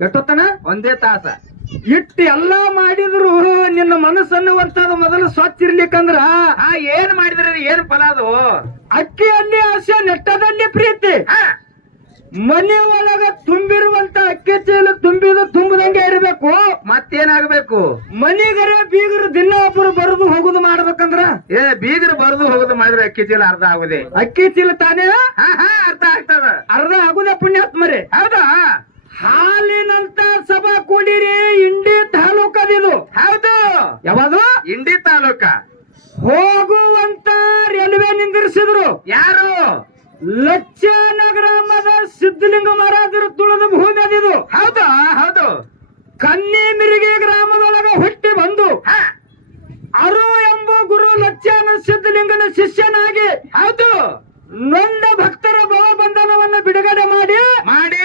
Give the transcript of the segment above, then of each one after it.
ಎಷ್ಟೊತ್ತನ ಒಂದೇ ತಾಸ. ಇಟ್ಟು ಎಲ್ಲಾ ಮಾಡಿದ್ರು ನಿನ್ನ ಮನಸ್ಸನ್ನುವಂತದ ಮೊದಲು ಸ್ವಚ್ಛ ಇರ್ಲಿಕ್ಕಂದ್ರ ಹಾ ಏನ್ ಮಾಡಿದ್ರಿ ಏನ್ ಫಲ ಅದು? ಅಕ್ಕಿಯಲ್ಲಿ ಆಸೆ ನೆಟ್ಟದಲ್ಲಿ ಪ್ರೀತಿ. ಮನೆ ಒಳಗ ತುಂಬಿರುವಂತ ಅಕ್ಕಿ ಚೀಲ ತುಂಬಿದ ತುಂಬದಂಗೆ ಇರಬೇಕು. ಮತ್ತೇನಾಗಬೇಕು? ಮನೆಗರೆ ಬೀಗರು ದಿನ ಒಬ್ಬರು ಬರುದು ಹೋಗುದು ಮಾಡ್ಬೇಕಂದ್ರ? ಏ ಬೀಗರು ಬರುದು ಹೋಗುದು ಮಾಡಿದ್ರೆ ಅಕ್ಕಿ ಚೀಲ ಅರ್ಧ ಆಗುದೇ? ಅಕ್ಕಿ ಚೀಲ ತಾನೇ? ಅರ್ಧ ಆಗ್ತದ. ಅರ್ಧ ಆಗುದ ಪುಣ್ಯಾತ್ಮರಿ. ಹೌದಾ? ಹಾಲಿನಂತ ಸಭಾ ಕೂಡಿರಿ ಇಂಡಿ ತಾಲೂಕದಿದು. ಹೌದು. ಯಾವುದು? ಇಂಡಿ ತಾಲೂಕ. ಹೋಗುವಂತ ರೈಲ್ವೆ ನಿಂದಿರಿಸಿದ್ರು. ಯಾರು? ಲಕ್ಷನಗರ ಗ್ರಾಮದ ಸಿದ್ಧಲಿಂಗ ಮಹಾರಾಜರು ತುಳಿದ ಭೂಮಿ ಅದಿದು ಹೌದು ಹೌದು. ಕನ್ನಿ ಮಿರಿಗೆ ಗ್ರಾಮದೊಳಗ ಹುಟ್ಟಿ ಬಂದು ಅರು ಎಂಬ ಗುರು ಲಚ್ಚನ ಸಿದ್ಧಲಿಂಗನ ಶಿಷ್ಯನಾಗಿ ಹೌದು. ನೊಂದ ಭಕ್ತರ ಭವಬಂಧನವನ್ನ ಬಿಡುಗಡೆ ಮಾಡಿ ಮಾಡಿ.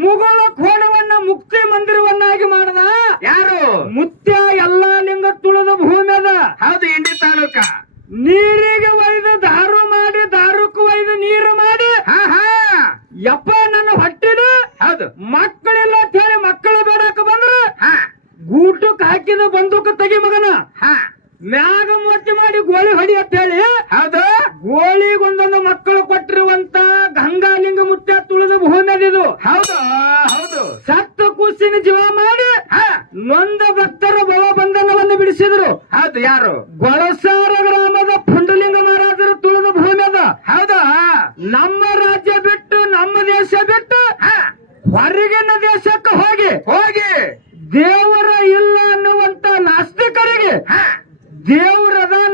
ಮುಗಳ ಕೋಣವನ್ನ ಮುಕ್ತಿ ಮಂದಿರವನ್ನಾಗಿ ಮಾಡದ. ಯಾರು? ಮುತ್ಯ ಎಲ್ಲಾ ಲಿಂಗ ತುಳಿದ ಭೂಮಿ ಅದ ಹೌದು ಇಂಡಿ ತಾಲೂಕ. ನೀರಿಗೆ ಒಯ್ದು ದಾರು ಮಾಡಿ ದಾರುಕ್ ಒಯ್ದು ನೀರು ಮಾಡಿ ಹಾ ಹಾ ಯಪ್ಪ ನನ್ನ ಹೊಟ್ಟಿಡು ಹೌದು ಮಕ್ಕಳಿಲ್ಲ ಅಂತ ಹೇಳಿ ಮಕ್ಕಳ ಬೇಡಕ ಬಂದ್ರ ಹಾ ಗೂಟಕ್ ಹಾಕಿದ ಬಂದೂಕ ತೆಗಿ ಮಗನ ಹಾ ಮ್ಯಾಗ ಮೊಟ್ಟಿ ಮಾಡಿ ಗೋಳಿ ಹೊಡಿ ಅಂತ ಹೇಳಿ ಹೌದು ಗೋಳಿಗೊಂದೊಂದು ಮಕ್ಕಳು ಕೊಟ್ಟಿರುವಂತ ಗಂಗಾಲಿಂಗ ಮುತ್ಯ ತುಳಿದ ಭೂಮಿ ಅದಿದು ಹೌದು ಹೌದು ಸತ್ತ ಕೂಸಿನ ಜೀವ ಮಾಡಿ ಹಾ ನೊಂದ ಭಕ್ತರ ಭವ ಬಂಧನವನ್ನು ಬಿಡಿಸಿದ್ರು ಹೌದು ಯಾರು ಗೊಳಸಾರ ಗ್ರಾಮದ ಪುಂಡಲಿಂಗ ಮಹಾರಾಜರು ತುಳಿದ ಭೂಮಿ ಅದ ಹೌದಾ ನಮ್ಮ ರಾಜ್ಯ ಬಿಟ್ಟು ನಮ್ಮ ದೇಶ ಬಿಟ್ಟು ಹೊರಗಿನ ದೇಶಕ್ಕೆ ಹೋಗಿ ಹೋಗಿ. ದೇವರ ಇಲ್ಲ ಅನ್ನುವಂತ ನಾಸ್ತಿಕರಿಗೆ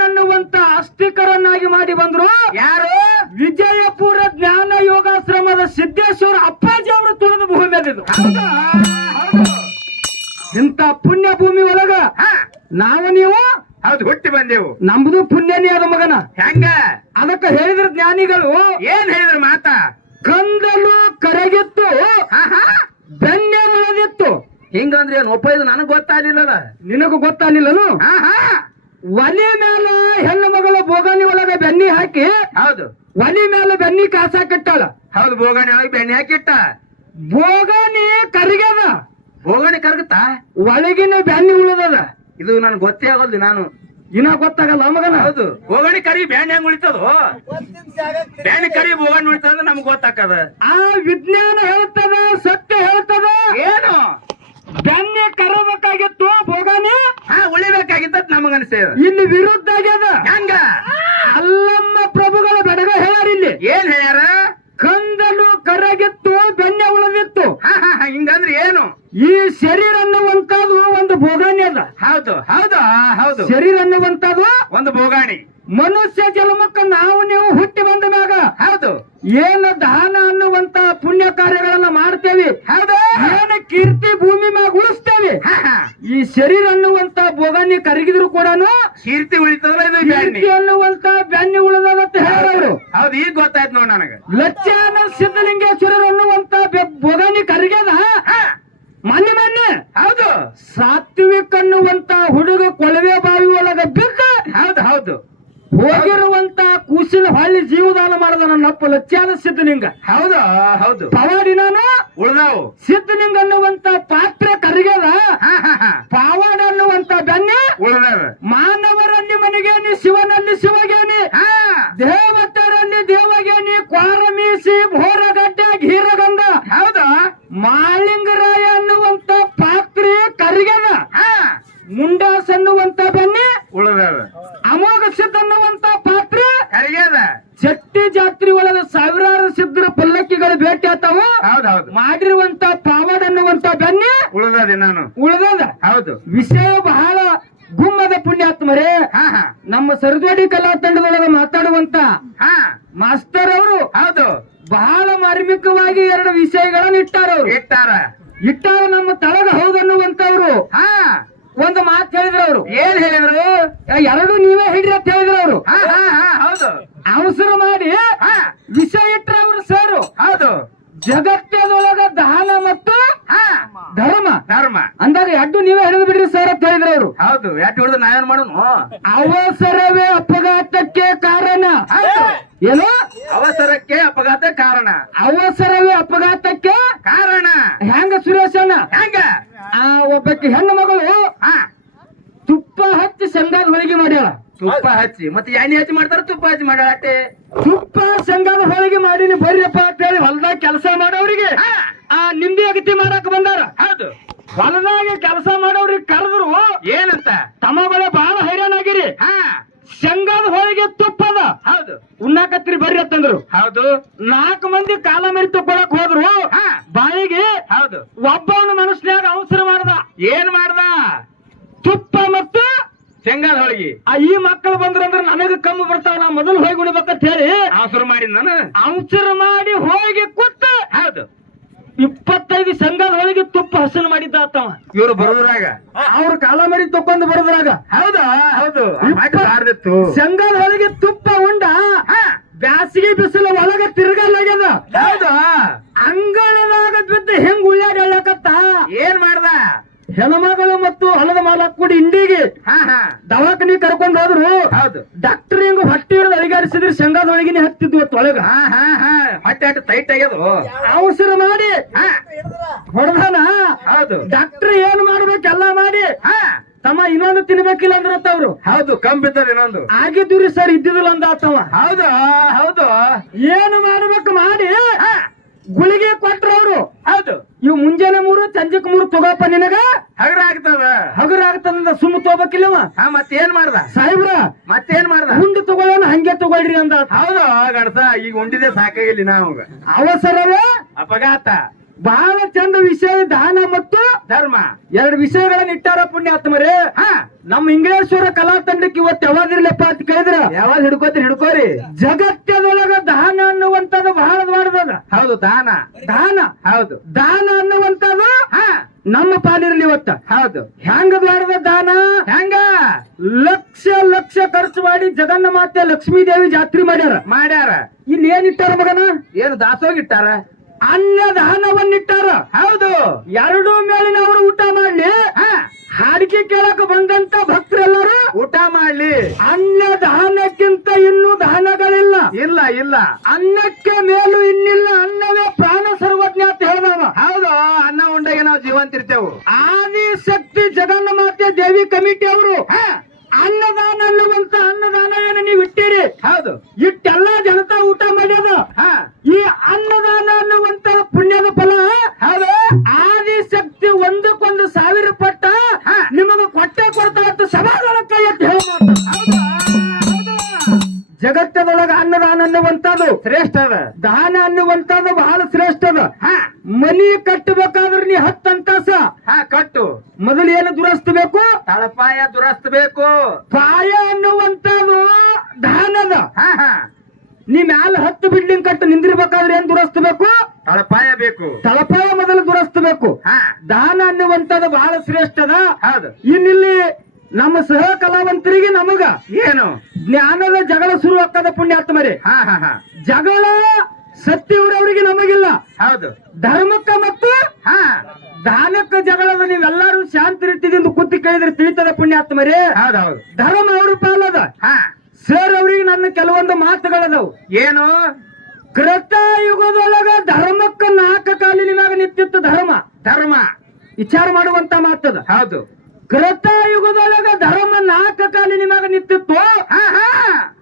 ಅನ್ನುವಂತ ಆಸ್ತಿಕರನ್ನಾಗಿ ಮಾಡಿ ಬಂದ್ರು ಯಾರು? ವಿಜಯಪುರ ಜ್ಞಾನ ಯೋಗಾಶ್ರಮದ ಸಿದ್ದೇಶ್ವರ ಅಪ್ಪಾಜಿ ಅವರು ತುಳಿದ ಭೂಮಿ ಅದಿದು ಇಂತ ಪುಣ್ಯ ಭೂಮಿ ಒಳಗ ನಾವು ನೀವು ಹೌದು ಹುಟ್ಟಿ ಬಂದೆವು. ನಮ್ದು ಪುಣ್ಯನೇ ಅದ ಮಗನ. ಹೆಂಗ? ಅದಕ್ಕೆ ಹೇಳಿದ್ರ ಜ್ಞಾನಿಗಳು ಏನ್ ಹೇಳಿದ್ರು ಮಾತಾ ಕಂದಲು ಕರಗಿತ್ತು ಹಾ ಹಾ ಬೆನ್ನೆ ಉಳಿದಿತ್ತು ಹಿಂಗಂದ್ರೆ ಏನ್ ಒಪ್ಪ ಇದು ನನಗ್ ಗೊತ್ತಾಗ್ಲಿಲ್ಲಲ್ಲ? ನಿನಗೂ ಗೊತ್ತಾಗ್ಲಿಲ್ಲನು? ಹಾ ಹಾ. ಒಲಿ ಮೇಲೆ ಹೆಣ್ಣು ಮಗಳು ಬೋಗಾನಿ ಒಳಗ ಬೆನ್ನಿ ಹಾಕಿ ಹೌದು. ಒಲಿ ಮೇಲೆ ಬೆನ್ನಿ ಕಾಸಾಕಿಟ್ಟಲ್ಲ ಹೌದು ಬೋಗಾಣಿ ಒಳಗೆ ಬೆಣ್ಣೆ ಹಾಕಿಟ್ಟ. ಬೋಗಾನಿ ಕರಿಗದ ಬೋಗಾಣಿ ಕರಗುತ್ತಾ? ಒಳಗಿನ ಬೆನ್ನಿ ಉಳಿದದ. ಇದು ನನ್ಗೆ ಗೊತ್ತೇ ಆಗೋದು ನಾನು. ಇನ್ನ ಗೊತ್ತಾಗಲ್ಲ ಮಗನ? ಹೌದು. ಬೋಗಾಣಿ ಕರಿ ಬ್ಯಾಣಿ ಹೆಂಗ್ ಉಳಿತದ? ಬ್ಯಾಣಿ ಕರಿ ಬೋಗಾಣಿ ಉಳಿತದ ನಮ್ಗೆ ಗೊತ್ತಾಕದ ಆ ವಿಜ್ಞಾನ ಹೇಳ್ತದ ಸತ್ಯ ಹೇಳ್ತದ. ಏನು? ಬೆನ್ನಿ ಕರಬೇಕಾಗಿತ್ತು ಭೋಗನೆ? ಹಾ ನಮಗ ಅನಿಸ್ತೇವ ಇಲ್ಲಿ ವಿರುದ್ಧ ಆಗ್ಯದ. ಹೆಂಗ? ಅಲ್ಲಮ್ಮ ಪ್ರಭುಗಳ ಬೆಡಗ ಹೇಳ್ಯಾರ ಇಲ್ಲಿ. ಏನ್ ಹೇಳ್ಯಾರ? ಕಂದಲು ಕರಗಿತ್ತು ಬೆನ್ನೆ ಉಳಿದಿತ್ತು. ಹಿಂಗಂದ್ರೆ ಏನು? ಈ ಶರೀರ ಅನ್ನುವಂತದ್ದು ಒಂದು ಭೋಗಾಣಿ ಅದ. ಹೌದು ಹೌದು ಹೌದು. ಶರೀರ ಅನ್ನುವಂತದ್ದು ಒಂದು ಭೋಗಾಣಿ. ಮನುಷ್ಯ ಜನ್ಮಕ್ಕ ನಾವು ನೀವು ಹುಟ್ಟಿ ಬಂದ ಮ್ಯಾಗ ಹೌದು. ಏನು ದಾನ ಅನ್ನುವಂತ ಪುಣ್ಯ ಕಾರ್ಯಗಳನ್ನ ಮಾಡ್ತೇವಿ. ಹೌದು. ಕೀರ್ತಿ ಭೂಮಿ ಮ್ಯಾಗ ಉಳಿಸ್ತೇವೆ. ಈ ಶರೀರ ಅನ್ನುವಂತ ಬೋಗಾನಿ ಕರಗಿದ್ರು ಕೂಡ ಕೀರ್ತಿ ಉಳಿತದಲ್ಲ ಇದು ಕೀರ್ತಿ ಅನ್ನುವಂತ ಬ್ಯಾನ್ಯ ಉಳಿದಂತ ಹೇಳೋರು ಹೌದು ಈಗ ಗೊತ್ತಾಯ್ತು ನೋಡ್ ನನಗೆ. ಲಚ್ಚಾನ ಸಿದ್ಧಲಿಂಗೇಶ್ವರರು ಅನ್ನುವಂತ ಬೆ- ಭೋಗಾನಿ ಕರಗ್ಯದ? ಮೊನ್ನೆ ಮೊನ್ನೆ. ಹೌದು. ಸಾತ್ವಿಕ್ ಅನ್ನುವಂತ ಹುಡುಗ ಕೊಳವೆ ಬಾವಿ ಒಳಗ ಬಿದ್ದ? ಹೌದು ಹೌದು. ಹೋಗಿರುವಂತ ಕೂಸಿನ ಹಳ್ಳಿ ಜೀವದಾನ ಮಾಡದ ನನ್ನಪ್ಪ ಲಚ್ಚಾದ ಸಿದ್ಧಲಿಂಗ. ಹೌದು? ಹೌದು. ಪವಾಡಿನಾನ ಉಳ್ದಾವು. ಸಿದ್ಧಲಿಂಗ ಅನ್ನುವಂತ ಪಾತ್ರ ಕರಿಗದ. ಹಾ ಹಾ ಹಾ. ಪಾವಾಡ ಅನ್ನುವಂತ ಬೆನ್ನೆ ಉಳ್ದಾವ ಮಾನವರಲ್ಲಿ ಮನೆಗೇನಿ ಶಿವನಲ್ಲಿ ಶಿವಗೇನಿ ದೇವತರಲ್ಲಿ ದೇವಗೇನಿ ಕ್ವಾರಮೀಸಿ ಭೋರಗಡ್ಡೆ ಘೀರಗಂಧ ಹೌದು ಮಾಳಿಂಗರಾಯ ಅನ್ನುವಂತ ಪಾತ್ರೆ ಕರಿಗದ ಹಾ ಮುಂಡಾಸ್ ಅನ್ನುವಂತ ಬೆನ್ನೆ ಉಳ್ದಾವ ಅಮೋಘ ಸಿದ್ಧ ಅನ್ನುವಂತ ಪಾತ್ರೆ ಕರಿಗ್ಯದ ಚಟ್ಟಿ ಜಾತ್ರೆ ಒಳಗ ಸಾವಿರಾರು ಸಿದ್ಧರ ಪಲ್ಲಕ್ಕಿಗಳು ಭೇಟಿ ಆತಾವ ಹೌದು ಹೌದು ಮಾಡಿರುವಂತ ಪಾವಡ ಅನ್ನುವಂತ ಬೆನ್ನೆ ಉಳ್ದದೆ ನಾನು ಉಳ್ದದ ಹೌದು ವಿಷಯ ಬಹಳ ಗುಮ್ಮದ ಪುಣ್ಯಾತ್ಮರೇ ಹಾ ಹಾ ನಮ್ಮ ಸರದೋಡಿ ಕಲಾ ತಂಡದೊಳಗ ಮಾತಾಡುವಂತ ಹಾ ಮಾಸ್ತರ್ ಅವರು ಹೌದು ಬಹಳ ಮಾರ್ಮಿಕವಾಗಿ ಎರಡು ವಿಷಯಗಳನ್ನು ಇಟ್ಟಾರ ಇಟ್ಟಾರ. ಇಟ್ಟಾರ ನಮ್ಮ ತಳಗ ಹೌದನ್ನುವಂತವ್ರು ಹಾ. ಒಂದು ಮಾತು ಹೇಳಿದ್ರು ಅವರು ಏನ್ ಹೇಳಿದ್ರು? ಎರಡು ನೀವೇ ಹಿಡ್ರಿ ಅಂತ ಹೇಳಿದ್ರು ಅವರು ಹಾ ಹಾ ಹಾ ಹೌದು. ಅವಸರ ಮಾಡಿ ಹಾ. ವಿಷಯ ಇಟ್ರ ಅವರು ಸರ್. ಹೌದು. ಜಗತ್ತದೊಳಗ ದಾನ ಮತ್ತು ಹಾ. ಧರ್ಮ. ಧರ್ಮ. ಅಂದಾಗ ಎಡ್ಡು ನೀವೇ ಹಿಡಿದು ಬಿಡ್ರಿ ಸರ್ ಅಂತ ಹೇಳಿದ್ರು ಅವರು ಹೌದು ಯಾಕೆ ಹಿಡಿದು ನಾವೇನ್ ಮಾಡೋನು? ಅವಸರವೇ ಅಪಘಾತಕ್ಕೆ ಕಾರಣ. ಏನು? ಅವಸರಕ್ಕೆ ಅಪಘಾತ ಕಾರಣ. ಅವಸರವೇ ಅಪಘಾತಕ್ಕೆ ಕಾರಣ. ಹೆಂಗ ಸುರೇಶಣ್ಣ ಹೆಂಗ ಆ ಒಬ್ಬಕ್ಕೆ ಹೆಣ್ಣು ಮಗಳು ತುಪ್ಪ ಹಚ್ಚಿ ಶೇಂಗಾದ ಹೋಳಿಗೆ ಮಾಡ್ಯಾಳ. ತುಪ್ಪ ಹಚ್ಚಿ. ಮತ್ತೆ ಎಣ್ಣೆ ಹಚ್ಚಿ ಮಾಡ್ತಾರೆ ತುಪ್ಪ ಹಚ್ಚಿ ಮಾಡಾಟೆ ತುಪ್ಪ ಶೇಂಗಾದ ಹೋಳಿಗೆ ಮಾಡೀನಿ ಬರ್ರಿಯಪ್ಪ ಅಂತ ಹೇಳಿ ಹೊಲದಾಗ ಕೆಲಸ ಮಾಡೋರಿಗೆ ಆ ನಿಂಬೆ ಅಗತಿ ಮಾಡಕ್ ಬಂದಾರ. ಹೌದು. ಹೊಲದಾಗ ಕೆಲಸ ಮಾಡೋರಿಗೆ ಕರೆದ್ರು. ಏನಂತ? ತಮ್ಮಗಳ ಬಹಳ ಹೈರಾಣ ಆಗಿರಿ. ಹಾ. ಶೇಂಗಾದ ಹೋಳಿಗೆ ತುಪ್ಪದ. ಹೌದು. ಉಣ್ಣಾಕತ್ರಿ ಬರ್ರಿ ಅಂತಂದ್ರು. ಹೌದು. ನಾಲ್ಕು ಮಂದಿ ಕಾಲ ಮರಿ ತಗೊಳಕ್ ಹೋದ್ರು. ಬಾಯಿಗೆ ಹೌದು. ಒಬ್ಬವನ ಮನುಷ್ಯನಾಗ ಅವಸರ ಮಾಡ್ದ. ಏನ್ ಮಾಡ್ದ? ತುಪ್ಪ ಮತ್ತು ಶೇಂಗಾದ ಹೋಳಿಗೆ. ಆ ಈ ಮಕ್ಕಳು ಬಂದ್ರು ಅಂದ್ರೆ ನನಗ ಕಮ್ಮಿ ಬರ್ತಾವ ನಾ ಮೊದಲು ಹೋಗಿ ಉಣಿಬೇಕಂತ ಹೇಳಿ ಅವಸರ ಮಾಡಿ ನಾನು. ಅವಸರ ಮಾಡಿ ಹೋಗಿ ಕೂತ ಹೌದು. ಇಪ್ಪತ್ತೈದು ಸಂಘದ ಒಳಗೆ ತುಪ್ಪ ಹಸನ್ ಮಾಡಿದ್ದ ಆತವ ಇವ್ರು ಬರೋದ್ರಾಗ? ಅವ್ರ ಕಾಲ ಮರಿ ತಕ್ಕೊಂಡು ಬರೋದ್ರಾಗ. ಹೌದಾ? ಹೌದು. ಮಾಡಿ ಬಾರ್ದಿತ್ತು ಸಂಘದ ಒಳಗೆ ತುಪ್ಪ ಉಂಡ ಹಾ. ಬ್ಯಾಸಿಗೆ ಬಿಸಿಲು ಒಳಗ ತಿರ್ಗಲ್ಲಾಗ್ಯದ. ಹೌದಾ? ಅಂಗಳದಾಗ ಬಿದ್ದು ಹೆಂಗ್ ಉಳ್ಳಾಡಿ ಹೇಳಕತ್ತ ಏನ್ ಮಾಡ್ದ? ಹೆಣ್ಮಗಳು ಮತ್ತು ಹಣದ ಮಾಲ ಕೂಡಿ ಇಂಡಿಗೆ ಹಾ ಹಾ. ದವಾಖಾನಿ ಕರ್ಕೊಂಡ್ ಹೋದ್ರು ಹೌದು. ಡಾಕ್ಟರ್ ಹಿಂಗ್ ಹೊಟ್ಟೆ ಹಿಡಿದು ಅಳಿಗಾಡಿಸಿದ್ರೆ ಶೇಂಗಾದೊಳಗಿನೇ ಹತ್ತಿದ್ವು ಒಳಗ. ಹಾ ಹಾ ಹಾ. ಹೊಟ್ಟೆ ಅಟ್ಟು ಟೈಟ್ ಆಗ್ಯದು. ಅವಸರ ಮಾಡಿ ಹಾ. ಹೊಡೆದಾನ? ಹೌದು. ಡಾಕ್ಟರ್ ಏನ್ ಮಾಡ್ಬೇಕೆಲ್ಲ ಮಾಡಿ ಹಾ. ತಮ್ಮ ಇನ್ನೊಂದು ತಿನ್ಬೇಕಿಲ್ಲ ಅಂದ್ರತ್ತ ಅವ್ರು. ಹೌದು ಕಂಬಿದ್ದಾರೆ ಇನ್ನೊಂದು. ಆಗಿದ್ದೀರಿ ಸರ್ ಇದ್ದಿದ್ದಿಲ್ಲ ಅಂದ ಹೌದು ಹೌದು. ಏನು ಮಾಡ್ಬೇಕು ಮಾಡಿ? ಹಾ. ಗುಳಿಗೆ ಕೊಟ್ರ ಅವ್ರು ಹೌದು. ಇವ್ ಮುಂಜಾನೆ ಮೂರು ಚಂಜಕ್ ಮೂರು ತಗೋಪ ನಿನಗ? ಹಗರ ಆಗ್ತದ. ಹಗುರ ಆಗ್ತದಂದ ಸುಮ್ಮ ತಗೋಬೇಕಿಲ್ಲವ? ಹಾ ಮತ್ತೇನ್ ಮಾಡ್ದ? ಸಾಹೇಬ್ರ ಮತ್ತೇನ್ ಮಾಡ್ದ? ಮುಂದೆ ತಗೊಳ್ಳೋಣ ಹಂಗೆ ತಗೊಳ್ರಿ ಅಂದ. ಹೌದು ಗಣಸ ಈಗ ಉಂಡಿದೆ ಸಾಕಾಗಿಲ್ಲ ನಾವು. ಅವಸರವ? ಅಪಘಾತ. ಬಹಳ ಚಂದ ವಿಷಯ ದಾನ ಮತ್ತು ಧರ್ಮ. ಎರಡು ವಿಷಯಗಳನ್ನ ಇಟ್ಟಾರ ಪುಣ್ಯಾತ್ಮರೇ. ಹಾ. ನಮ್ಮ ಇಂಗ್ಲೇಶ್ವರ ಕಲಾ ತಂಡಕ್ಕೆ ಇವತ್ತು ಯಾವಾಗಿರ್ಲಪ್ಪ ಅಂತ ಕೇಳಿದ್ರ? ಯಾವಾಗ ಹಿಡ್ಕೋತಿ ಹಿಡ್ಕೋರಿ. ಜಗತ್ತದೊಳಗ ದಾನ ಅನ್ನುವಂಥದ್ದು ಬಹಳ ದೊಡ್ಡದ ಹೌದು ದಾನ. ದಾನ. ಹೌದು. ದಾನ ಅನ್ನುವಂಥದ್ದು ಹಾ. ನಮ್ಮ ಪಾಲಿರ್ಲಿ ಇವತ್ತ. ಹೌದು. ಹೆಂಗ ಮಾಡದ ದಾನ? ಹೆಂಗ ಲಕ್ಷ ಲಕ್ಷ ಖರ್ಚು ಮಾಡಿ ಜಗನ್ನ ಮಾತೆ ಲಕ್ಷ್ಮೀ ದೇವಿ ಜಾತ್ರೆ ಮಾಡ್ಯಾರ. ಮಾಡ್ಯಾರ. ಇಲ್ಲಿ ಏನಿಟ್ಟಾರ ಮಗನ? ಏನು ದಾಸೋಗಿಟ್ಟಾರ ಅನ್ನದಾನವನ್ನಿಟ್ಟಾರ ಹೌದು. ಎರಡು ಮೇಲಿನವರು ಊಟ ಮಾಡ್ಲಿ. ಹಾ. ಹಾಡಿಕೆ ಕೇಳಕ್ ಬಂದಂತ ಭಕ್ತರೆಲ್ಲರೂ ಊಟ ಮಾಡ್ಲಿ. ಅನ್ನದಾನಕ್ಕಿಂತ ಇನ್ನೂ ದಾನಗಳಿಲ್ಲ ಇಲ್ಲ ಇಲ್ಲ. ಅನ್ನಕ್ಕೆ ಮೇಲೂ ಇನ್ನಿಲ್ಲ ಅನ್ನವೇ ಪ್ರಾಣ ಸರ್ವಜ್ಞ ಅಂತ ಹೇಳ್ದವ. ಹೌದು ಅನ್ನ ಉಂಡಾಗೆ ನಾವು ಜೀವಂತ ಇರ್ತೇವೆ. ಆದಿ ಶಕ್ತಿ ಜಗನ್ನ ಮಾತೆ ದೇವಿ ಕಮಿಟಿ ಅವರು ಹಾ. ಅನ್ನದಾನ ಅನ್ನುವಂತ ಅನ್ನದಾನ ಏನು ನೀವು ಇಟ್ಟಿರಿ. ಹೌದು. ಇಟ್ಟೆಲ್ಲ ಜನತಾ ಊಟ ಮಾಡ್ಯದ. ಈ ಅನ್ನದಾನ ಅನ್ನುವಂತ ಪುಣ್ಯದ ಫಲ ಹೌದು. ಆದಿ ಶಕ್ತಿ ಒಂದಕ್ಕೊಂದು ಸಾವಿರ ಪಟ್ಟ. ನಿಮಗ ಕೊಟ್ಟೆ ಕೊಡ್ತಾರ. ಅನ್ನುವಂಥದ್ದು ಶ್ರೇಷ್ಠ ಅದ. ದಾನ ಅನ್ನುವಂತದ್ದು ಬಹಳ ಶ್ರೇಷ್ಠ ಅದ. ಹಾ. ಮನಿ ಕಟ್ಟಬೇಕಾದ್ರೆ ನೀ ಹತ್ತು ಅಂತಾಸ ಹಾ ಕಟ್ಟು. ಮೊದಲು ಏನು ದುರಸ್ತ ತಳಪಾಯ ದುರಸ್ಬೇಕು ಪಾಯ ಅನ್ನುವಂತದ್ದು ದಾನದ ಹಾ ಹಾ. ನೀ ಮ್ಯಾಲ ಹತ್ತು ಬಿಲ್ಡಿಂಗ್ ಕಟ್ಟು ನಿಂದಿರ್ಬೇಕಾದ್ರೆ ಏನ್ ದುರಸ್ತ ತಳಪಾಯ ಬೇಕು. ತಳಪಾಯ ಮೊದಲು ದುರಸ್ತ ಹಾ. ದಾನ ಅನ್ನುವಂಥದ್ದು ಬಹಳ ಶ್ರೇಷ್ಠದ ಅದ. ಹೌದು. ಇನ್ನಿಲ್ಲಿ ನಮ್ಮ ಸಹ ಕಲಾವಂತರಿಗೆ ನಮಗ ಏನು? ಜ್ಞಾನದ ಜಗಳ ಶುರು ಆಗ್ತದ ಪುಣ್ಯಾತ್ಮರಿ. ಹಾ ಹಾ ಹಾ. ಜಗಳ ಸತ್ಯವರವರಿಗೆ ನಮಗಿಲ್ಲ. ಹೌದು. ಧರ್ಮಕ್ಕ ಮತ್ತು ಹಾ. ದಾನಕ್ಕ ಜಗಳದ ನೀವೆಲ್ಲರೂ ಶಾಂತ ರೀತಿಯಿಂದ ಕೂತಿ ಕೇಳಿದ್ರೆ ತಿಳಿತದ ಪುಣ್ಯಾತ್ಮರಿ? ಹೌದು ಹೌದು ಧರ್ಮ ಅವರು ಪಾಲದ. ಹಾ. ಸರ್ ಅವ್ರಿಗೆ ನನ್ನ ಕೆಲವೊಂದು ಮಾತುಗಳದವು. ಏನು? ಕೃತ ಯುಗದೊಳಗ ಧರ್ಮಕ್ಕ ನಾಲ್ಕ ಕಾಲಿನ ಮ್ಯಾಗ ನಿಂತಿತ್ತು ಧರ್ಮ. ಧರ್ಮ. ವಿಚಾರ ಮಾಡುವಂತ ಮಾತದ. ಹೌದು. ಕೃತಯುಗದೊಳಗ ಧರ್ಮ ನಾಲ್ಕ ಕಾಲ ನಿಮಗ ನಿಂತಿತ್ತು.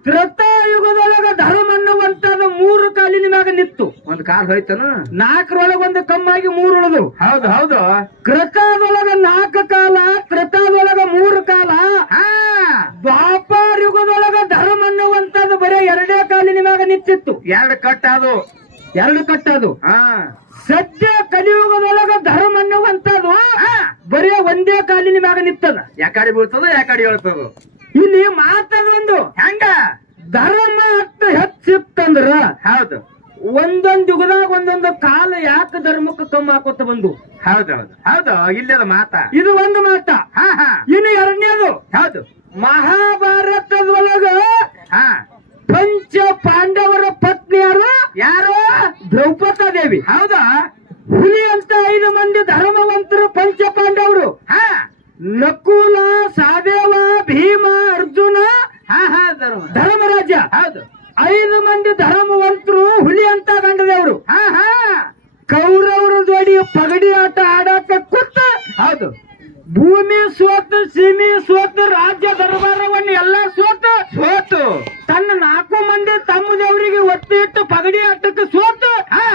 ಕೃತಯುಗದೊಳಗ ಧರ್ಮ ಅನ್ನುವಂತದ್ದು ಮೂರು ಕಾಲಿ ನಿಮಗ ನಿತ್ತು ಒಂದ್ ಕಾಲ್ ಹೋಯ್ತನ? ನಾಲ್ಕರೊಳಗ ಒಂದು ಕಮ್ಮಾಗಿ ಮೂರು ಉಳಿದು ಹೌದು ಹೌದು. ಕೃತದೊಳಗ ನಾಲ್ಕು ಕಾಲ ಕೃತದೊಳಗ ಮೂರು ಕಾಲ. ಯುಗದೊಳಗ ಧರ್ಮ ಅನ್ನುವಂತದ್ದು ಬರೀ ಎರಡೇ ಕಾಲಿ ನಿಮಗ ನಿಂತಿತ್ತು. ಎರಡು ಕಟ್ ಅದು. ಎರಡು ಕಟ್ಟದು. ಹಾ. ಸದ್ಯ ಕಲಿಯುಗದೊಳಗ ಧರ್ಮ ಅನ್ನುವಂಥದ್ದು ಹಾ. ಬರೀ ಒಂದೇ ಕಾಲಿನ ಮ್ಯಾಗ ನಿಂತದ. ಯಾಕಡೆ ಬೀಳ್ತದ ಯಾಕಡೆ ಹೇಳ್ತದ ಇಲ್ಲಿ ಮಾತದ ಒಂದು. ಹೆಂಗ? ಧರ್ಮ ಅಷ್ಟು ಹೆಚ್ಚಿತ್ತಂದ್ರ ಹೌದು. ಒಂದೊಂದ್ ಯುಗದಾಗ ಒಂದೊಂದು ಕಾಲ ಯಾಕೆ ಧರ್ಮಕ್ಕೆ ಕಮ್ಮಿ ಹಾಕೋತ ಬಂದು? ಹೌದೌದು ಹೌದು ಇಲ್ಲದ ಮಾತ. ಇದು ಒಂದು ಮಾತ. ಹಾ ಹಾ. ಇನ್ನು ಎರಡನೇದು. ಹೌದು. ಮಹಾಭಾರತದೊಳಗ ಹಾ. ಪಂಚ ಪಾಂಡವರ ಪತ್ನಿಯಾರು ಯಾರು? ದ್ರೌಪದ ದೇವಿ ಹೌದಾ? ಹುಲಿ ಅಂತ ಐದು ಮಂದಿ ಧರ್ಮವಂತರು ಪಂಚ ಪಾಂಡವರು. ಹಾ. ನಕುಲ ಸಹದೇವ ಭೀಮ ಅರ್ಜುನ ಧರ್ಮರಾಜ. ಹೌದು. ಐದು ಮಂದಿ ಧರ್ಮವಂತರು ಹುಲಿ ಅಂತ ಗಂಡದವರು ಹಾ ಹಾ. ಕೌರವರ ಜೋಡಿ ಪಗಡಿ ಆಟ ಹೌದು. ಭೂಮಿ ಸೋತು ಸೀಮಿ ಸೋತು ರಾಜ್ಯ ದರ್ಬಾರವನ್ನು ಎಲ್ಲ ಸೋತು ಸೋತು ತನ್ನ ನಾಲ್ಕು ಮಂದಿ ತಮ್ಮ ದೇವರಿಗೆ ಒತ್ತಿ ಇಟ್ಟು ಪಗಡಿ ಆಟಕ್ಕೆ ಸೋತು ಹಾ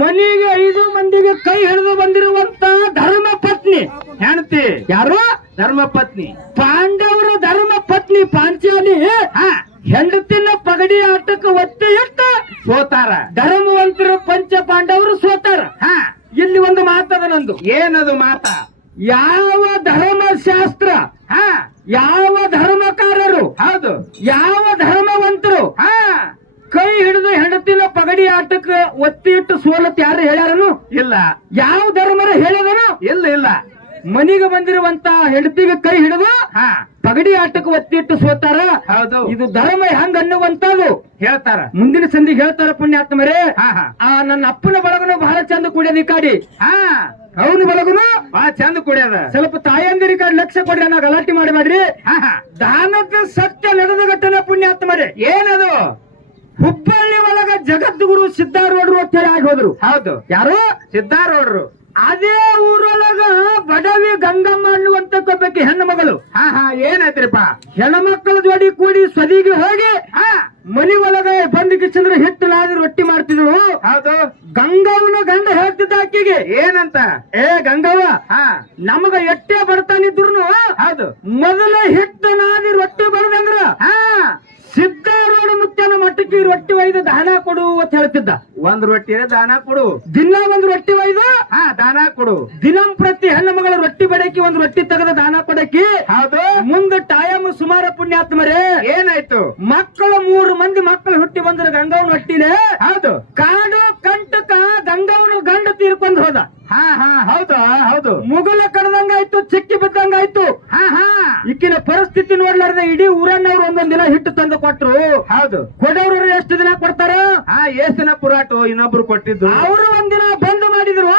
ಮನೆಗೆ ಐದು ಮಂದಿಗೆ ಕೈ ಹಿಡಿದು ಬಂದಿರುವಂತ ಧರ್ಮ ಪತ್ನಿ ಹೆಂಡತಿ ಯಾರು ಧರ್ಮ ಪತ್ನಿ ಪಾಂಡವರ ಧರ್ಮ ಪತ್ನಿ ಪಾಂಚಾಲಿ ಹಾ ಹೆಂಡತಿನ ಪಗಡಿ ಆಟಕ್ಕೆ ಒತ್ತಿ ಇಟ್ಟು ಸೋತಾರ ಧರ್ಮವಂತರು ಪಂಚ ಪಾಂಡವರು ಸೋತಾರ ಹಾ ಇಲ್ಲಿ ಒಂದು ಮಾತದ ನಂದು ಏನದು ಮಾತ ಯಾವ ಧರ್ಮಶಾಸ್ತ್ರ ಹಾ ಯಾವ ಧರ್ಮಕಾರರು ಹೌದು ಯಾವ ಧರ್ಮವಂತರು? ಹಾ? ಕೈ ಹಿಡಿದು ಹೆಂಡತಿನ ಪಗಡಿ ಆಟಕ್ಕೆ ಒತ್ತಿ ಇಟ್ಟು ಸೋಲತ್ ಯಾರು ಹೇಳ್ಯಾರನು ಇಲ್ಲ. ಯಾವ ಧರ್ಮರ ಹೇಳದನು? ಇಲ್ಲ ಇಲ್ಲ. ಮನಿಗೆ ಬಂದಿರುವಂತ ಹೆಂಡತಿಗೆ ಕೈ ಹಿಡಿದು ಹಾ. ಪಗಡಿ ಆಟಕ್ಕೆ ಒತ್ತಿ ಇಟ್ಟು ಸೋತಾರ? ಹೌದು. ಇದು ಧರ್ಮ ಹೆಂಗ ಅನ್ನುವಂತದು ಹೇಳ್ತಾರ. ಮುಂದಿನ ಸಂಧಿಗೆ ಹೇಳ್ತಾರ ಪುಣ್ಯಾತ್ಮರೇ. ಆ ನನ್ನ ಅಪ್ಪನ ಬಳಗನು ಬಹಳ ಚಂದ ಕುಡಿಯೋದು ಕಾಡಿ. ಹಾ. ಅವನ ಬಲಗುನು ಚಂದ ಕುಡಿಯದ. ಸ್ವಲ್ಪ ತಾಯಂದಿರಿ ಕಡೆ ಲಕ್ಷ ಕೊಡ್ರಿ ನಾ ಗಲಾಟಿ ಮಾಡಿ ಮಾಡ್ರಿ ಹಾ ಹಾ. ದಾನದ ಸತ್ಯ ನಡೆದ ಘಟನೆ ಪುಣ್ಯಾತ್ಮರೇ ಏನದು? ಹುಬ್ಬಳ್ಳಿ ಒಳಗ ಜಗದ್ಗುರು ಸಿದ್ಧಾರೂಢರು ಅಂತ ಹೇಳಿ ಆಗಿ ಹೋದ್ರು. ಹೌದು. ಯಾರು? ಸಿದ್ದಾರೂಢರು. ಅದೇ ಊರೊಳಗ ಬಡವಿ ಗಂಗಮ್ಮ ಅನ್ನುವಂತ ಕೊಬ್ಬಕ್ಕೆ ಹೆಣ್ಣು ಮಗಳು. ಹಾ ಹಾ ಏನಾಯ್ತ್ರಿಪ್ಪ? ಹೆಣ್ಮಕ್ಕಳ ಜೋಡಿ ಕೂಡಿ ಸದಿಗೆ ಹೋಗಿ ಹಾ. ಮನಿ ಒಳಗ ಬಂದ ಕಿಚ್ಚಂದ್ರೆ ಹಿಟ್ಟು ನಾದಿ ರೊಟ್ಟಿ ಮಾಡ್ತಿದ್ರು ಹೌದು. ಗಂಗವ್ವನ ಗಂಡ ಹೇಳ್ತಿದ್ದ ಆಕಿಗೆ. ಏನಂತ? ಏ ಗಂಗವ್ವ ಹಾ. ನಮಗ ಎಟ್ಟೆ ಬಡತಾನಿದ್ರು ಹೌದು. ಮೊದಲ ಹಿಟ್ಟು ನಾದಿ ರೊಟ್ಟಿ ಬಡದಂದ್ರ ಹಾ. ಮುತ್ಯನ ಮಟ್ಟಕ್ಕೆ ರೊಟ್ಟಿ ಒಯ್ದು ದಾನ ಕೊಡು ಅಂತ ಹೇಳ್ತಿದ್ದ. ಒಂದ್ ರೊಟ್ಟಿ ದಾನ ಕೊಡು. ದಿನ ಒಂದ್ ರೊಟ್ಟಿ ಒಯ್ದು ಹಾ ದಾನ ಕೊಡು. ದಿನಂ ಪ್ರತಿ ಹೆಣ್ಣು ಮಗಳ ರೊಟ್ಟಿ ಬಡಕಿ ಒಂದು ರೊಟ್ಟಿ ತೆಗೆದ ದಾನ ಕೊಡಕಿ. ಹೌದು. ಮುಂದೆ ಟಾಯಮ್ ಸುಮಾರ ಪುಣ್ಯಾತ್ಮರೇ. ಏನಾಯ್ತು? ಮಕ್ಕಳು ಮೂರು ಮಂದಿ ಮಕ್ಕಳು ಹುಟ್ಟಿ ಬಂದ್ರೆ ಗಂಗವನ ಹೊಟ್ಟಿಲೆ. ಹೌದು. ಕಾಡು ಕಂಟಕ ಗಂಗವನು ಗಂಡ ತೀರ್ಕೊಂಡು ಹೋದ. ಹಾ ಹಾ ಹೌದು ಹೌದು. ಮುಗಲ ಕಡ್ದಂಗಾಯ್ತು ಚಿಕ್ಕಿ ಬಿದ್ದಂಗಾಯ್ತು ಹಾ ಹಾ. ಈಕಿನ ಪರಿಸ್ಥಿತಿ ನೋಡ್ಲಾರ್ದೆ ಇಡೀ ಊರನ್ನವ್ರು ಒಂದೊಂದ್ ದಿನ ಹಿಟ್ಟು ತಂದು ಕೊಟ್ರು. ಹೌದು. ಕೊಡೋರು ಎಷ್ಟು ದಿನ ಕೊಡ್ತಾರ? ಆ ಎಷ್ಟ್ ದಿನ ಪುರಾಟು ಇನ್ನೊಬ್ರು ಕೊಟ್ಟಿದ್ರು ಅವರು ಒಂದಿನ ಬಂದ್ ಮಾಡಿದ್ರು.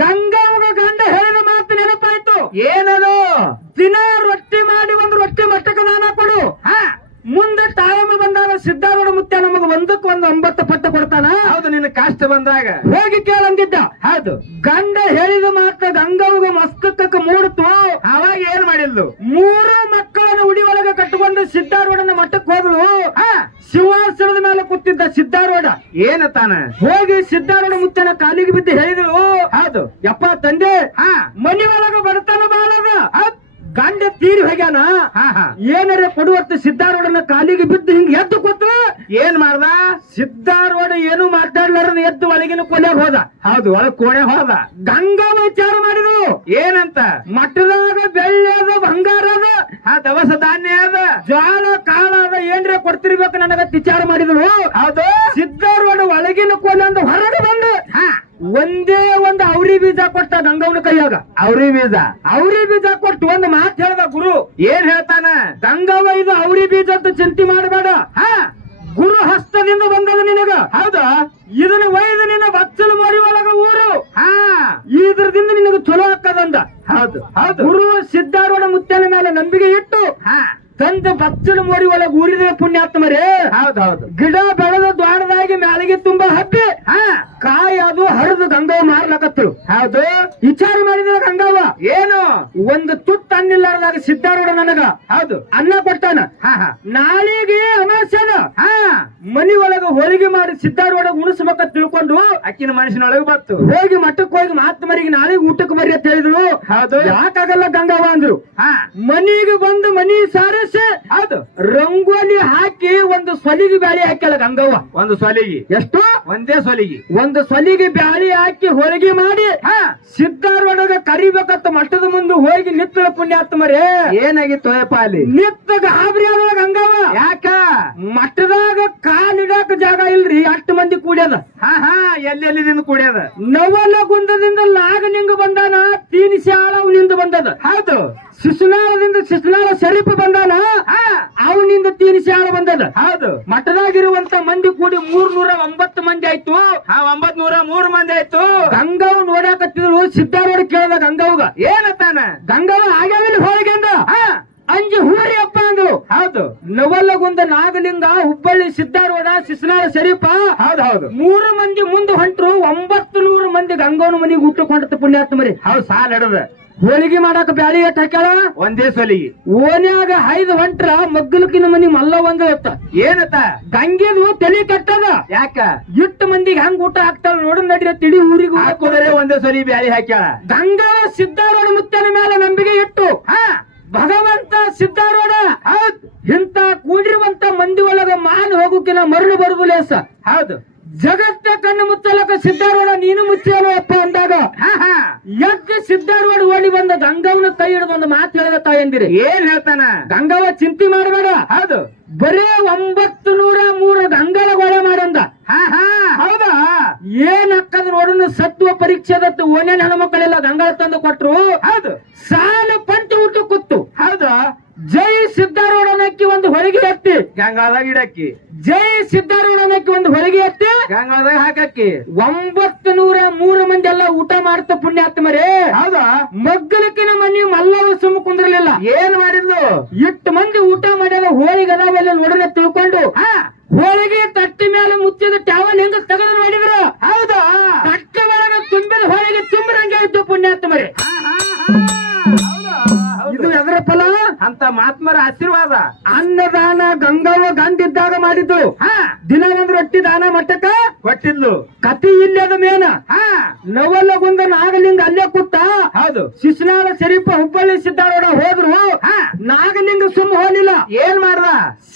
ಗಂಗವ್ಗ ಗಂಡ ಹೇಳಿದ ಮಾತು ನೆನಪಾಯ್ತು. ಏನದು? ದಿನ ರೊಟ್ಟಿ ಮಾಡಿ ಒಂದು ರೊಟ್ಟಿ ಮಟ್ಟಕ್ಕೆ ದಾನ ಕೊಡು. ಹಾ. ಮುಂದೆ ತಾಯಮ್ಮ ಬಂದಾಗ ಸಿದ್ಧಾರೂಢ ಮುತ್ಯ ನಮಗ ಒಂದಕ್ಕೆ ಒಂದು ಒಂಬತ್ತು ಪಟ್ಟು ಕೊಡ್ತಾನ? ಹೌದು ನಿನ್ನ ಕಷ್ಟ ಬಂದಾಗ. ಹೋಗಿ ಕೇಳಂದಿದ್ದ ಹೌದು ಗಂಡ ಹೇಳಿದ ಮಾತ ಗಂಗವ್ಗ ಮಸ್ತಕಕ್ಕೆ ಮೂಡ್ತು ಅವಾಗ ಏನ್ ಮಾಡಿದ್ಲು? ಮೂರು ಮಕ್ಕಳನ್ನ ಉಡಿ ಒಳಗೆ ಕಟ್ಟಿಕೊಂಡು ಸಿದ್ಧಾರೂಢನ ಮಠಕ್ಕೆ ಹೋದಳು ಶಿವಾಸನದ ಮೇಲೆ ಕೂತಿದ್ದ ಸಿದ್ಧಾರೂಢ ಏನ ತಾನ? ಹೋಗಿ ಸಿದ್ಧಾರೂಢ ಮುತ್ತನ ಕಾಲಿಗೆ ಬಿದ್ದು ಹೇಳಿದಳು ಅದು ಯಪ್ಪ ತಂದೆ ಮನಿ ಒಳಗ ಬಡತನ ಬಾಳದ ಗಂಡ ತೀರಿ ಹೋಗ್ಯಾನ. ಏನಾರ ಕೊಡುವತ್ತ ಸಿದ್ಧಾರೂಢನ ಕಾಲಿಗೆ ಬಿದ್ದು ಹಿಂಗ್ ಎದ್ದು ಕೂತು ಏನ್ ಮಾಡ್ದ? ಸಿದ್ಧಾರೋಡ ಏನು ಮಾತಾಡ್ಲಾರ ಎದ್ದು ಒಳಗಿನ ಕೊನೆ ಹೋದ. ಹೌದು ಒಳಗ್ ಕೋಣೆ ಹೋದ. ಗಂಗಾ ವಿಚಾರ ಮಾಡಿದ್ರು. ಏನಂತ? ಮಠದಾಗ ಬೆಳ್ಳಿ ಅದ ಬಂಗಾರ ಅದ ಆ ದವಸ ಧಾನ್ಯ ಅದ. ಜ್ವಾಲ ಕಾಳ ಅದ ಏನ್ರ ಕೊಡ್ತಿರ್ಬೇಕು ನನಗ ವಿಚಾರ ಮಾಡಿದ್ರು. ಹೌದು. ಸಿದ್ಧಾರೋಡ ಒಳಗಿನ ಕೊನೆ ಅಂದ ಹೊರಗೆ ಬಂದು ಹಾ. ಒಂದೇ ಒಂದು ಅವ್ರಿ ಬೀಜ ಕೊಟ್ಟ ಗಂಗವನ ಕೈಯಾಗ. ಅವ್ರಿ ಬೀಜ? ಅವ್ರಿ ಬೀಜ ಕೊಟ್ಟು ಒಂದು ಮಾತು ಹೇಳ್ದ ಗುರು. ಏನ್ ಹೇಳ್ತಾನ? ಗಂಗವ್ವ ಇದು ಅವ್ರಿ ಬೀಜ ಅಂತ ಚಿಂತೆ ಮಾಡಬೇಡ. ಹಾ. ಹಸ್ತದಿಂದ ಬಂದದ ನಿನಗ? ಹೌದಾ? ಇದನ್ನ ಒಯ್ದು ನಿನ್ನ ಬಚ್ಚಲು ಮರಿ ಒಳಗ ಊರು. ಹಾ. ಇದ್ರದಿಂದ ನಿನಗ ಚಲೋ ಹಾಕದಂದ ಹೌದು ಹೌದು. ಗುರು ಸಿದ್ಧಾರೂಢ ಮುತ್ಯನ ಮೇಲೆ ನಂಬಿಕೆ ಇಟ್ಟು ಹಾ. ತಂದ ಬಚ್ಚಲು ಮೋರಿ ಒಳಗ ಊರಿದ ಪುಣ್ಯಾತ್ಮರೇ ಹೌದು ಹೌದು ಗಿಡ ಬೆಳೆದ ದ್ವಾರದಾಗಿ ಮ್ಯಾಲಿಗೆ ತುಂಬಾ ಹಬ್ಬಿ ಕಾಯಿ ಅದು ಹರಿದು ಗಂಗವ್ವ ಮಾರ್ಲಕತ್ತಳು ಹೌದು. ವಿಚಾರ ಮಾಡಿದ ಗಂಗಾವ ಏನು? ಒಂದು ತುತ್ತ ಅನ್ನಿಲ್ಲಾರದಾಗ ಸಿದ್ಧಾರೂಢ ನನಗ. ಹೌದು. ಅನ್ನ ಕೊಟ್ಟಾನ. ಹಾ ಹಾ. ನಾಳೆಗೆ ಅಮಾಸ್ಯನ. ಹಾ. ಮನಿ ಒಳಗ ಹೋಳಿಗೆ ಮಾಡಿ ಸಿದ್ಧಾರೂಢ ಉಣಿಸ್ಬೇಕ ತಿಳ್ಕೊಂಡು ಅಕ್ಕಿನ ಮನುಷ್ಯನೊಳಗೆ ಬತ್ತು ಹೋಗಿ ಮಠಕ್ಕೆ ಹೋಗಿ ಮಹಾತ್ಮರಿಗೆ ನಾಳೆಗೆ ಊಟಕ್ಕೆ ಬರ್ರಿ ಅಂತ ಹೇಳಿದ್ರು. ಹೌದು. ಯಾಕಾಗಲ್ಲ ಗಂಗವ್ವ ಅಂದ್ರು. ಮನಿಗೆ ಬಂದು ಮನಿ ಸಾರಿಸಿ ಹೌದು ರಂಗೋಲಿ ಹಾಕಿ ಒಂದು ಸೊಲಿಗೆ ಬ್ಯಾಳಿ ಹಾಕ್ಯಲ್ಲ ಗಂಗವ್ವ. ಒಂದು ಸೊಲಿಗೆ. ಎಷ್ಟು? ಒಂದೇ ಸೊಲಿಗೆ. ಒಂದು ಸೊಲಿಗೆ ಬ್ಯಾಳಿ ಹಾಕಿ ಹೋಳಿಗೆ ಮಾಡಿ ಹಾ. ಕರಿಬೇಕತ್ತ ಕರಿಬೇಕಂತ ಮಠದ ಮುಂದೆ ಹೋಗಿ ನಿತ್ತಳ ಪುಣ್ಯಾತ್ಮರೇ. ಏನಾಗಿತ್ತು ಪಾಲಿ ಅಲ್ಲಿ? ನಿತ್ತ ಗಾಬರಿ ಅದ ಗಂಗವ್ವ. ಯಾಕ? ಮಠದಾಗ ಕಾಲಿಡಾಕ ಜಾಗ ಇಲ್ರಿ ಅಷ್ಟು ಮಂದಿ ಕೂಡ್ಯದ. ಹಾ ಹಾ ಎಲ್ಲೆಲ್ಲಿದಿಂದ ಕೂಡ್ಯದ? ನವಲ ಗುಂದದಿಂದ ನಿಂಗ ಬಂದಾನ ತೀನ್ ಶಾಳವನಿಂದ ಬಂದದ. ಹೌದು. ಶಿಶುನಾಳದಿಂದ ಶಿಶುನಾಳ ಶರೀಫ್ ಬಂದಾನ? ಅವನಿಂದ ತೀನ್ ಶಾಲ ಬಂದದ. ಹೌದು. ಮಠದಾಗಿರುವಂತ ಮಂದಿ ಕೂಡಿ ಮೂರ್ ನೂರ ಒಂಬತ್ತು ಮಂದಿ ಆಯ್ತು. ಆ ಒಂಬತ್ ನೂರ ಮೂರ್ ಮಂದಿ ಆಯ್ತು. ಗಂಗಾವ್ ನೋಡಾಕತ್ತಿದ್ರು ಸಿದ್ದಾರೂಢ ಕೇಳದ ಗಂಗಾವ್ಗ ಏನತ್ತಾನ? ಗಂಗಾವ ಆಗ್ಯಾವಿಲ್ಲ ಹೋಳಿಗೆ ಅಂದ. ಹಾ. ಅಂಜು ಹೂರಿ ಅಪ್ಪ ಅಂದ್ರು ಹೌದು. ನವಲಗುಂದ ನಾಗಲಿಂಗ ಹುಬ್ಬಳ್ಳಿ ಸಿದ್ದಾರೋಡ ಶಿಶುನಾಳ ಶರೀಫ ಹೌದು ಹೌದು. ಮೂರು ಮಂದಿ ಮುಂದೆ ಹೊಂಟ್ರು ಒಂಬತ್ತು ನೂರು ಮಂದಿ ಗಂಗವನ ಮನೆಗೆ ಊಟಕ್ಕೆ ಪುಣ್ಯಾತ್ಮರಿ ಹೌದು ಸಾಲ ಹಿಡದ. ಹೋಳಿಗೆ ಮಾಡಾಕ ಬ್ಯಾಳಿ ಎಟ್ ಹಾಕ್ಯಾಳ? ಒಂದೇ ಸಲಿ. ಓನ್ಯಾಗ ಐದು ಹೊಂಟ್ರ ಮಗ್ಗಲಕಿನ ಮನಿ ಮಲ್ಲ ಒಂದತ್ತ ಏನತ್ತ? ಗಂಗೆದು ತಲೆ ಕಟ್ಟದ. ಯಾಕ? ಇಟ್ಟು ಮಂದಿಗೆ ಹಂಗ ಊಟ ಹಾಕ್ತಾಳ ನೋಡ ನಡಿರ ತಿಳಿ ಊರಿಗೆ. ಹಾಕೋದ್ರೆ ಒಂದೇ ಸಲಿ ಬ್ಯಾಳಿ ಹಾಕ್ಯಾಳ. ಗಂಗಾ ಸಿದ್ಧಾರೋಡ ಮುತ್ತನ ಮೇಲೆ ನಂಬಿಕೆ ಇಟ್ಟು. ಹಾ. ಭಗವಂತ ಸಿದ್ಧಾರೋಡ ಹೌದ್. ಇಂತ ಕೂಡಿರುವಂತ ಮಂದಿ ಒಳಗ ಮಾನ್ ಹೋಗುಕಿನ ಮರಳು ಬರುಗುಲೇಸ ಹೌದು. ಜಗತ್ತ ಕಣ್ಣು ಮುಚ್ಚಲಕ ಸಿದ್ಧಾರೂಢ ನೀನು ಮುಚ್ಚೇನು ಅಪ್ಪ ಅಂದಾಗ ಎದ್ದು ಸಿದ್ಧಾರೂಢ ಓಡಿ ಬಂದ ಗಂಗವನ ಕೈ ಹಿಡಿದು ಒಂದು ಮಾತು ಹೇಳಿದ ತಾಯಂದಿರಿ ಏನ್ ಹೇಳ್ತಾನ? ಗಂಗವ ಚಿಂತೆ ಮಾಡಬೇಡ. ಹೌದು. ಬರೇ ಒಂಬತ್ತು ನೂರ ಮೂರು ಗಂಗಳ ಗೋಳೆ ಮಾಡಂದ. ಹೌದಾ? ಏನ್ ಅಕ್ಕದ ನೋಡನು ಸತ್ವ ಪರೀಕ್ಷೆದತ್ತು ಓನೇನ್ ಹೆಣ್ಮಕ್ಕಳೆಲ್ಲ ಗಂಗಳ ತಂದು ಕೊಟ್ರು? ಹೌದು. ಸಾಲು ಪಂಚ ಊಟ ಕುತ್ತು ಹೌದು. ಜೈ ಒಂದು ಹೊರಗೆ ಎತ್ತಿ. ಇಡಕ್ಕಿ ಜೈ ಸಿದ್ಧಾರೂಢನಕ್ಕೆ ಒಂದು ಹೊರಗೆ ಎತ್ತಿ. ಗಂಗಾದಾಗ ಹಾಕಕ್ಕಿ. ಒಂಬತ್ತು ನೂರ ಮೂರು ಮಂದಿ ಎಲ್ಲ ಊಟ ಮಾಡ್ತ ಪುಣ್ಯಾತ್ಮರೇ. ಹೌದಾ? ಮಗ್ಗಲಕ್ಕಿನ ಮನಿ ಮಲ್ಲವ ಸುಮ್ಮ ಕುಂದಿರ್ಲಿಲ್ಲ. ಏನ್ ಮಾಡಿದ್ಲು? ಇಟ್ಟು ಮಂದಿ ಊಟ ಮಾಡ್ಯಾರ ಹೋಳಿಗೆ ಅದಾವೆಲ್ಲ ನೋಡನ ತಿಳ್ಕೊಂಡು ಹಾ. ಹೋಳಿಗೆ ತಟ್ಟಿ ಮೇಲೆ ಮುಚ್ಚಿದ ಟ್ಯಾವಲ್ ಹೆಂಗ ತಗದ ನೋಡಿದ್ರು. ಹೌದಾ? ತಟ್ಟೆ ಒಳಗ ತುಂಬಿದ ಹೋಳಿಗೆ ತುಂಬಿರಂಗೆ ಇದ್ದು ಪುಣ್ಯಾತ್ಮರೇ? ಇದು. ಎದರ ಫಲ ಅಂತ ಮಾತ್ಮರ ಆಶೀರ್ವಾದ ಅನ್ನದಾನ ಗಂಗವ್ವ ಗಂಡಿದ್ದಾಗ ಮಾಡಿದ್ದು ಹಾ ದಿನ ಒಂದ್ ರೊಟ್ಟಿ ದಾನ ಮಟ್ಟಕ್ಕ ಕೊಟ್ಟಿದ್ಲು ಕತಿ ಇಲ್ಲದ ಮೇನ? ಹಾ. ನವಲಗುಂದ ನಾಗಲಿಂಗ ಅಲ್ಲೇ ಕೂತ ಹೌದು. ಶಿಶುನಾಳ ಶರೀಫ ಹುಬ್ಬಳ್ಳಿ ಸಿದ್ದಾರೂಢ ಹೋದ್ರು. ನಾಗಲಿಂಗ ಸುಮ್ಮ ಹೋಲಿಲ್ಲ ಏನ್ ಮಾಡ್ದ?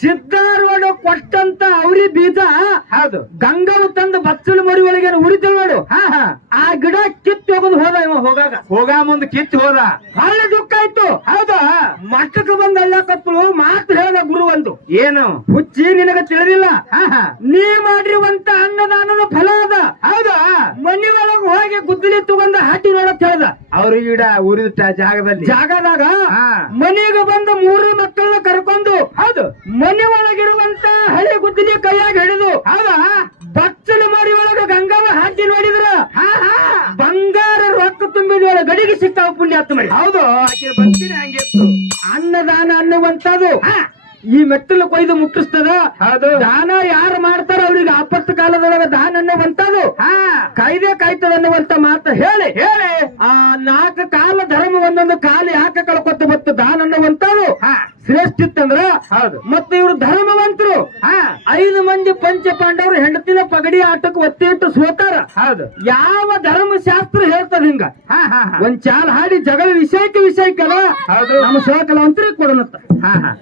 ಸಿದ್ದಾರೂಢ ಕೊಟ್ಟಂತ ಅವ್ರಿ ಬೀಜ ಹೌದು. ಗಂಗವ ತಂದ ಬಚ್ಚಲು ಮರಿ ಒಳಗೆ ಉರಿತಲ್ ನೋಡು. ಹಾ ಹಾ. ಆ ಗಿಡ ಕಿತ್ತು ಹೋಗೋದು ಹೋದ ಇವ ಹೋಗಾಗ. ಹೋಗ ಮುಂದ್ ಕಿತ್ ಹೋದ. ಬಹಳ ದುಃಖ ಆಯ್ತು. ಹೌದಾ? ಮಠಕ್ಕೆ ಬಂದ ಅಳ್ಳಕತ್ತಳು ಮಾತು ಹೇಳಿದ ಗುರು ಒಂದು. ಏನು? ಹುಚ್ಚಿ ನಿನಗ ತಿಳಿದಿಲ್ಲ. ಹಾ ಹಾ. ನೀ ಮಾಡಿರುವಂತ ಅನ್ನದಾನದ ಫಲ ಅದ. ಹೌದ? ಮನಿ ಒಳಗ ಹೋಗಿ ಗುದ್ದಲಿ ತಗೊಂಡ ಹಟ್ಟಿ ನೋಡತ್ ಹೇಳ್ದ. ಅವ್ರ ಗಿಡ ಉರಿದ ಜಾಗದಲ್ಲಿ. ಜಾಗದಾಗ. ಮನೆಗೆ ಬಂದ ಮೂರು ಮಕ್ಕಳನ್ನ ಕರ್ಕೊಂಡು ಹೌದು. ಮನೆ ಒಳಗಿರುವಂತ ಹಳೆ ಗುದ್ದಿನ ಕೈಯಾಗ ಹಿಡಿದು ಹೌದಾ? ಬಚ್ಚಲು ಮಾಡಿ ಒಳಗ ಗಂಗಾವ ಹಾಕಿ ನೋಡಿದ್ರ? ಬಂಗಾರ ರೊಕ್ಕ ತುಂಬಿದ ಗಡಿಗೆ ಸಿಗ್ತಾವ ಪುಣ್ಯಾತ್ಮ ಮಾಡಿ ಹೌದು ಆಕೆ ಬಂದಿನಿ ಹಂಗಿತ್ತು ಅನ್ನದಾನ ಅನ್ನುವಂಥದ್ದು. ಈ ಮೆಟ್ಟಲು ಕೊಯ್ದು ಮುಟ್ಟಿಸ್ತದ? ದಾನ ಯಾರು ಮಾಡ್ತಾರ ಅವ್ರಿಗೆ ಆಪತ್ತು ಕಾಲದೊಳಗ ದಾನ ಅನ್ನುವಂತದ್ದು ಕಾಯ್ದೆ ಕಾಯ್ತದ ಅನ್ನುವಂತ ಮಾತು ಹೇಳಿ. ಹೇಳಿ. ಆ ನಾಲ್ಕು ಕಾಲ ಧರ್ಮ ಒಂದೊಂದು ಕಾಲ ಯಾಕೆ ಕಳ್ಕೊತ ಬತ್ತು ದಾನ ಹಾ. ಶ್ರೇಷ್ಠ ಇತ್ತಂದ್ರ ಹೌದು. ಮತ್ತೆ ಇವರು ಧರ್ಮವಂತರು. ಐದು ಮಂದಿ ಪಂಚ ಪಾಂಡವರು ಹೆಂಡತಿನ ಪಗಡಿ ಆಟಕ್ಕೆ ಒತ್ತಿ ಇಟ್ಟು ಸೋತಾರ. ಹೌದು. ಯಾವ ಧರ್ಮಶಾಸ್ತ್ರ ಹೇಳ್ತದ ಹಿಂಗ? ಒಂದ್ ಚಾಲ್ ಹಾಡಿ ಜಗಳ ವಿಷಯಕ್ಕೆ ವಿಷಯಕ್ಕಲ್ಲ ನಮ್ಮ ಸಹಕಲಾವಂತರಿಗೆ ಅಂತ ಹಾ ಹಾ.